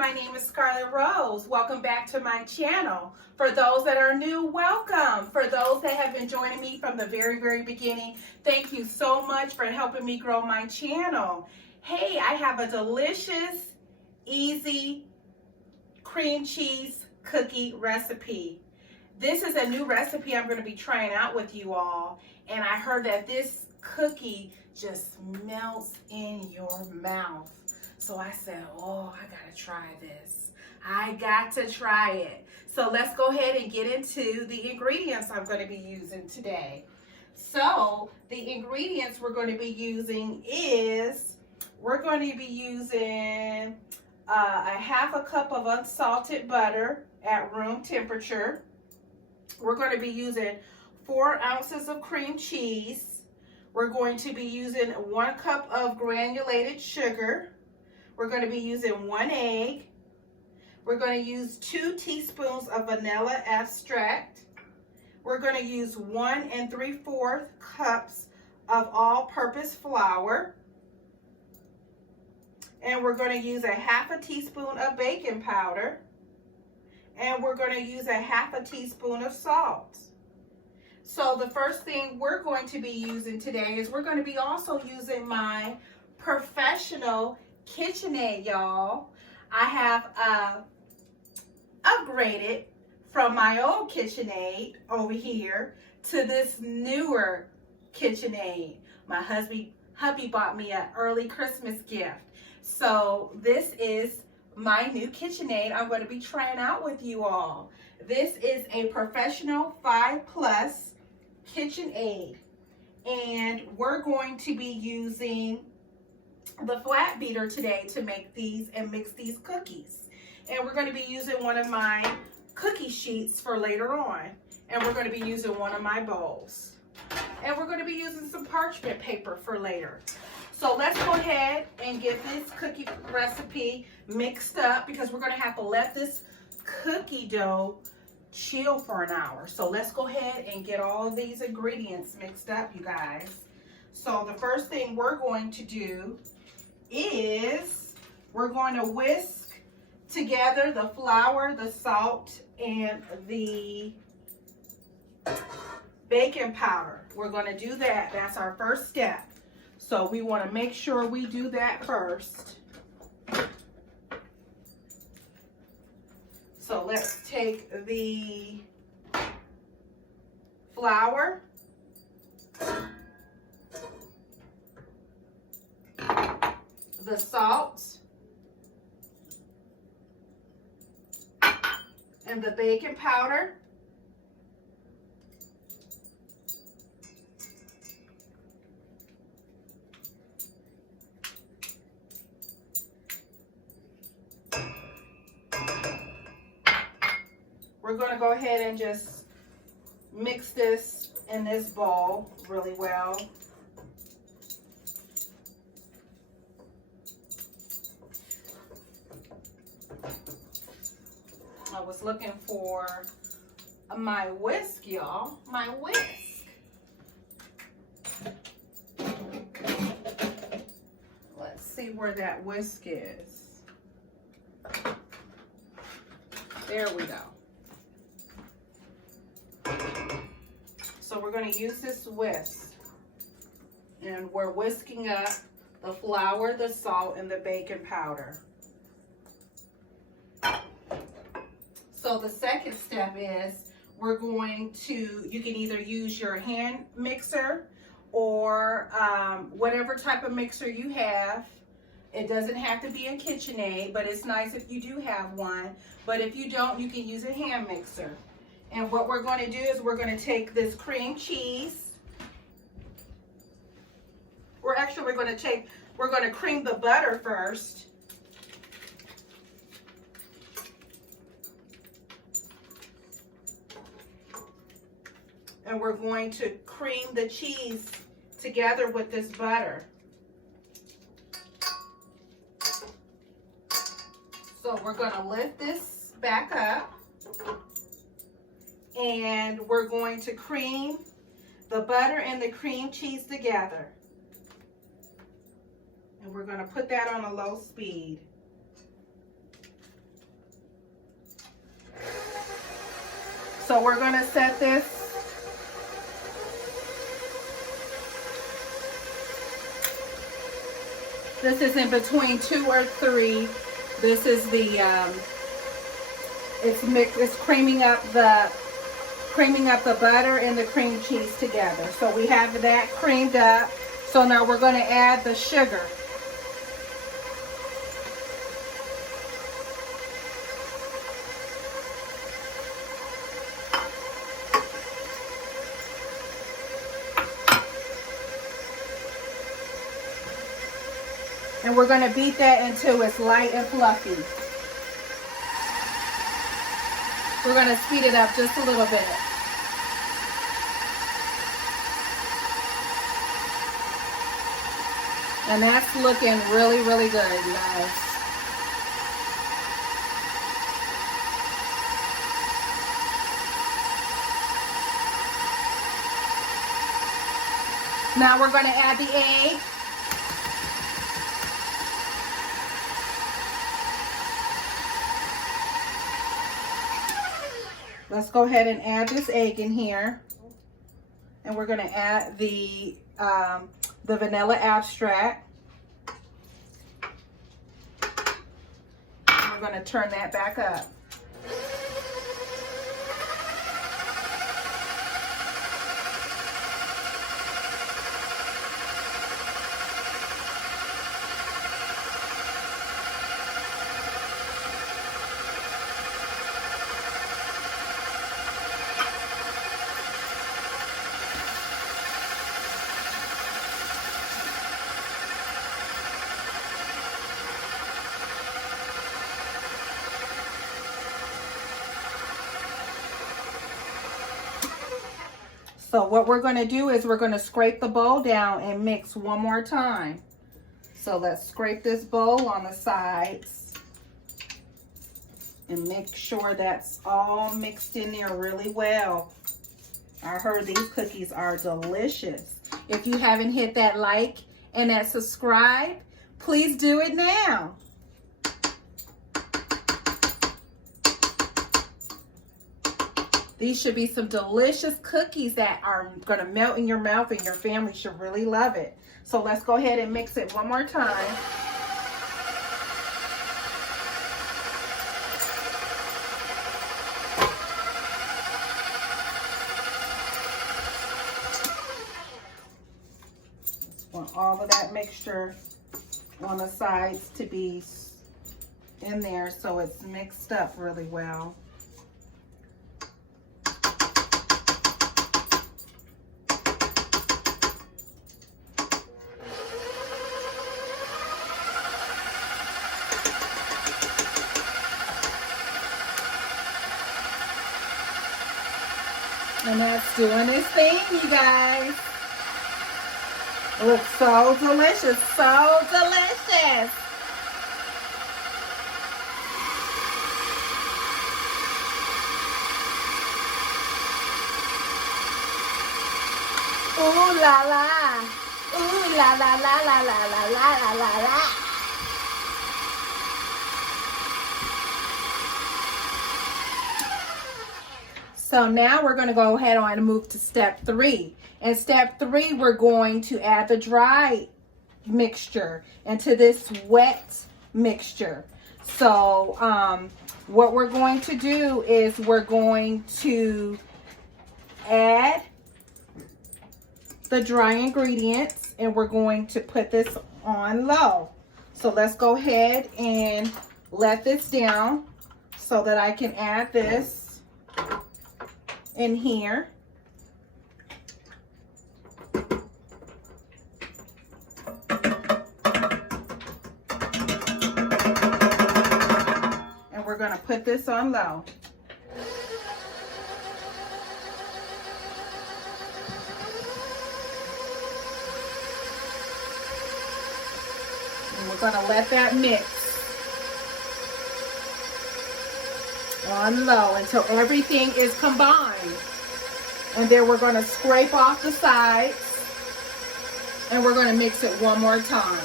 My name is Scarlett Rose. Welcome back to my channel. For those that are new, welcome. For those that have been joining me from the very beginning, thank you so much for helping me grow my channel. Hey, I have a delicious, easy cream cheese cookie recipe. This is a new recipe I'm going to be trying out with you all, and I heard that this cookie just melts in your mouth. So I said, oh, I gotta try this. I got to try it. So let's go ahead and get into the ingredients I'm going to be using today. So the ingredients we're going to be using is, we're going to be using a half a cup of unsalted butter at room temperature. We're going to be using 4 ounces of cream cheese. We're going to be using 1 cup of granulated sugar. We're going to be using 1 egg. We're going to use 2 teaspoons of vanilla extract. We're going to use 1 3/4 cups of all-purpose flour. And we're going to use a half a teaspoon of baking powder. And we're going to use a half a teaspoon of salt. So the first thing we're going to be using today is we're going to be also using my professional KitchenAid, y'all. I have upgraded from my old KitchenAid over here to this newer KitchenAid. My hubby bought me an early Christmas gift. So this is my new KitchenAid I'm going to be trying out with you all. This is a professional 5+ KitchenAid, and we're going to be using the flat beater today to make these and mix these cookies. And we're going to be using one of my cookie sheets for later on. And we're going to be using one of my bowls. And we're going to be using some parchment paper for later. So let's go ahead and get this cookie recipe mixed up, because we're going to have to let this cookie dough chill for an hour. So let's go ahead and get all of these ingredients mixed up, you guys. So the first thing we're going to do is we're going to whisk together the flour, the salt, and the baking powder. We're going to do that. That's our first step. So we want to make sure we do that first. So let's take the flour, the salt, and the baking powder. We're going to go ahead and just mix this in this bowl really well. I was looking for my whisk, y'all. My whisk. Let's see where that whisk is. There we go. So we're going to use this whisk. And we're whisking up the flour, the salt, and the baking powder. So the second step is we're going to, you can either use your hand mixer or whatever type of mixer you have. It doesn't have to be a KitchenAid, but it's nice if you do have one. But if you don't, you can use a hand mixer. And what we're going to do is we're going to take this cream cheese. We're going to cream the butter first. And we're going to cream the cheese together with this butter. So we're going to lift this back up. And we're going to cream the butter and the cream cheese together. And we're going to put that on a low speed. So we're going to set this. This is in between 2 or 3. This is the it's creaming up the butter and the cream cheese together. So we have that creamed up. So now we're going to add the sugar. And we're going to beat that until it's light and fluffy. We're going to speed it up just a little bit. And that's looking really, really good, you guys. Now we're going to add the egg. Let's go ahead and add this egg in here. And we're going to add the vanilla extract. And we're going to turn that back up. So what we're going to do is we're going to scrape the bowl down and mix one more time. So let's scrape this bowl on the sides and make sure that's all mixed in there really well. I heard these cookies are delicious. If you haven't hit that like and that subscribe, please do it now. These should be some delicious cookies that are going to melt in your mouth, and your family should really love it. So let's go ahead and mix it one more time. Just want all of that mixture on the sides to be in there so it's mixed up really well. And that's doing its thing, you guys. It looks so delicious, so delicious. Ooh la la. Ooh la la la la la la la la la. So now we're going to go ahead on and move to step 3. In step 3, we're going to add the dry mixture into this wet mixture. So what we're going to do is we're going to add the dry ingredients and we're going to put this on low. So let's go ahead and let this down so that I can add this in here. And we're going to put this on low. And we're going to let that mix on low until everything is combined. And then we're going to scrape off the sides and we're going to mix it one more time.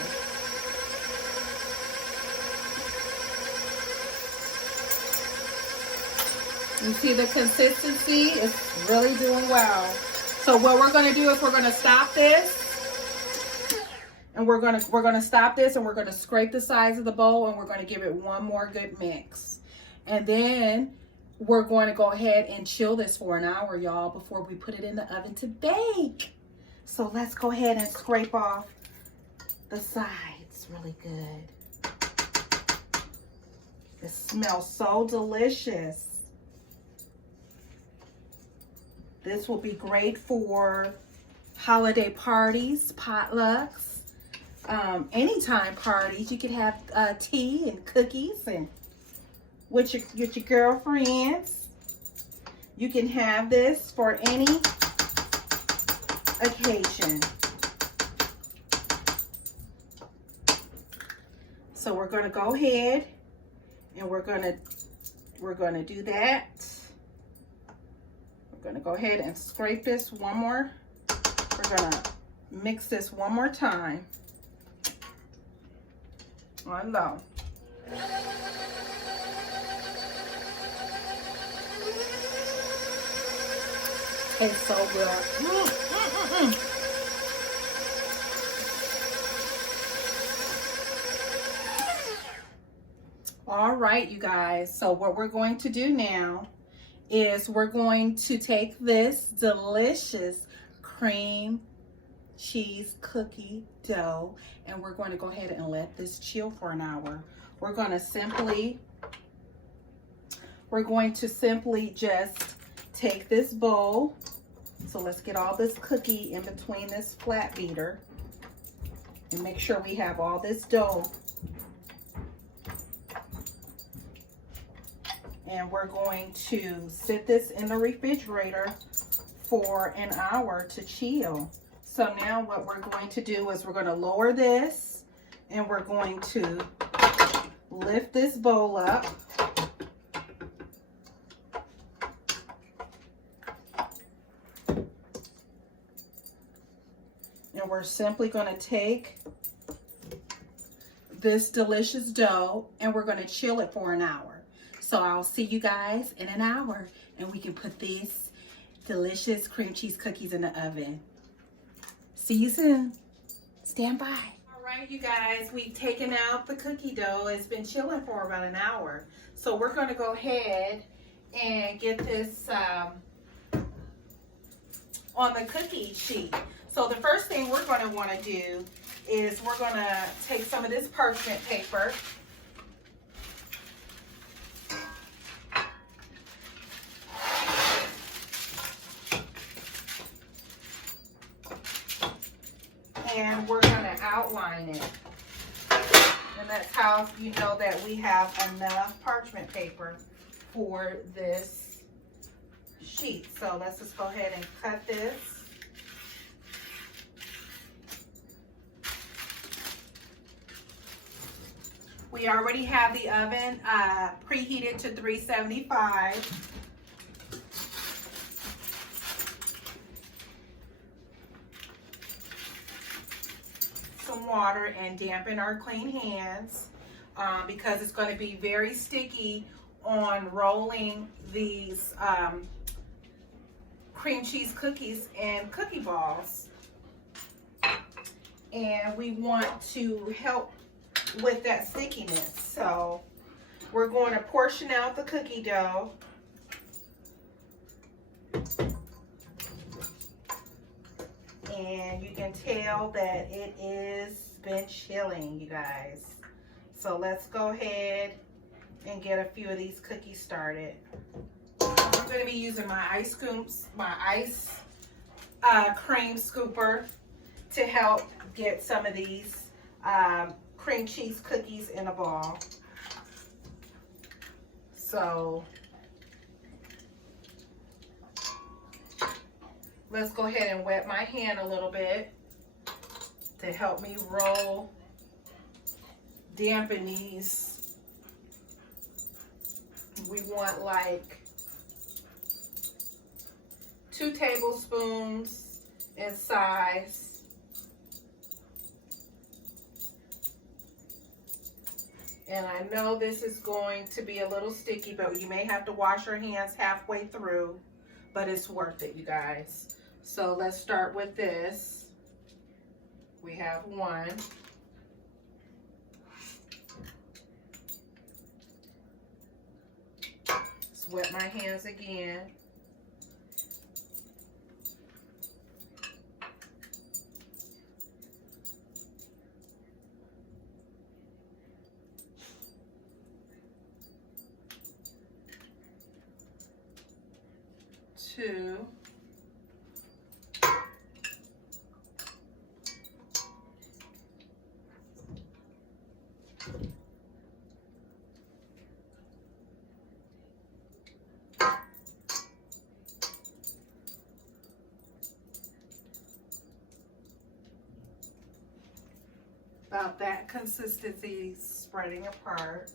You see the consistency? It's really doing well. So what we're going to do is we're going to stop this. And we're gonna stop this, and we're gonna scrape the sides of the bowl, and we're gonna give it one more good mix. And then we're going to go ahead and chill this for an hour, y'all, before we put it in the oven to bake. So let's go ahead and scrape off the sides really good. It smells so delicious. This will be great for holiday parties, potlucks. Anytime parties. You could have tea and cookies and with your girlfriends. You can have this for any occasion. So we're going to go ahead and we're going to do that. We're going to go ahead and scrape this one more. We're going to mix this one more time. On low. Tastes so good. All right, you guys. So what we're going to do now is we're going to take this delicious cream cheese cookie dough, and we're going to go ahead and let this chill for an hour. We're going to simply just take this bowl. So let's get all this cookie in between this flat beater and make sure we have all this dough. And we're going to sit this in the refrigerator for an hour to chill. So now what we're going to do is we're going to lower this, and we're going to lift this bowl up. And we're simply going to take this delicious dough and we're going to chill it for an hour. So I'll see you guys in an hour, and we can put these delicious cream cheese cookies in the oven. See you soon. Stand by. All right, you guys, we've taken out the cookie dough. It's been chilling for about an hour. So we're going to go ahead and get this on the cookie sheet. So the first thing we're going to want to do is we're going to take some of this parchment paper. And we're going to outline it. And that's how you know that we have enough parchment paper for this sheet. So let's just go ahead and cut this. We already have the oven preheated to 375. Some water and dampen our clean hands because it's going to be very sticky on rolling these cream cheese cookies and cookie balls. And we want to help with that stickiness. So we're going to portion out the cookie dough. And you can tell that it is been chilling, you guys. So let's go ahead and get a few of these cookies started. I'm going to be using my ice cream scooper to help get some of these cream cheese cookies in a ball. So let's go ahead and wet my hand a little bit to help me dampen these. We want like 2 tablespoons in size. And I know this is going to be a little sticky, but you may have to wash your hands halfway through, but it's worth it, you guys. So let's start with this. We have one. Let's wet my hands again. Two. About that consistency, spreading apart.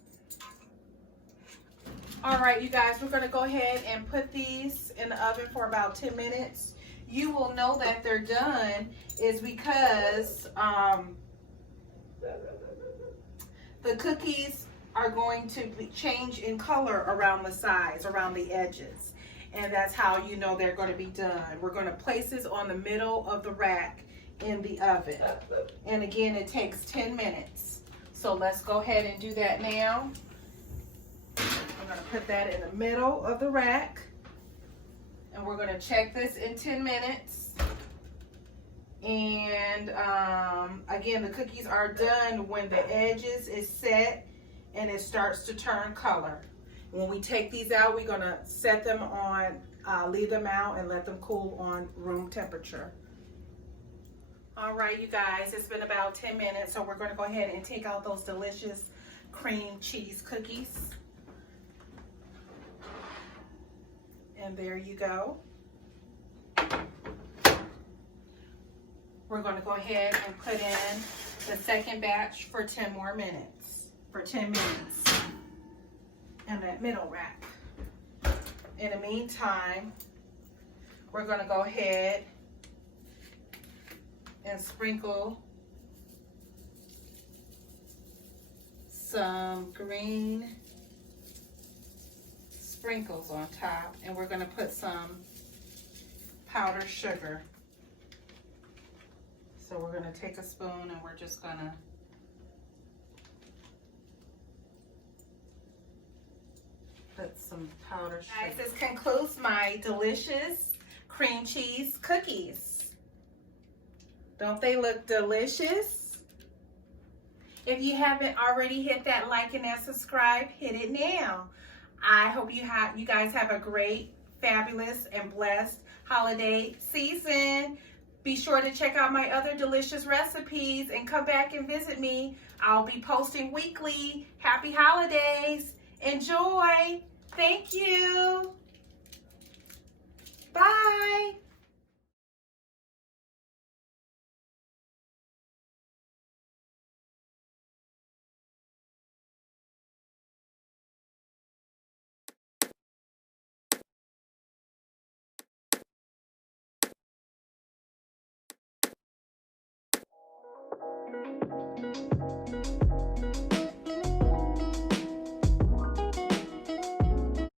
All right, you guys, we're gonna go ahead and put these in the oven for about 10 minutes. You will know that they're done is because the cookies are going to change in color around the sides, around the edges. And that's how you know they're gonna be done. We're gonna place this on the middle of the rack in the oven. And again, it takes 10 minutes. So let's go ahead and do that now. I'm gonna put that in the middle of the rack. And we're gonna check this in 10 minutes. And again, the cookies are done when the edges is set and it starts to turn color. When we take these out, we're gonna set them on, leave them out and let them cool on room temperature. All right, you guys, it's been about 10 minutes, so we're gonna go ahead and take out those delicious cream cheese cookies. And there you go. We're gonna go ahead and put in the second batch for 10 more minutes, in that middle rack. In the meantime, we're gonna go ahead and sprinkle some green sprinkles on top, and we're going to put some powdered sugar. So we're going to take a spoon and we're just going to put some powdered sugar. Guys, this concludes my delicious cream cheese cookies. Don't they look delicious? If you haven't already hit that like and that subscribe, hit it now. I hope you guys have a great, fabulous, and blessed holiday season. Be sure to check out my other delicious recipes and come back and visit me. I'll be posting weekly. Happy holidays. Enjoy. Thank you. Bye.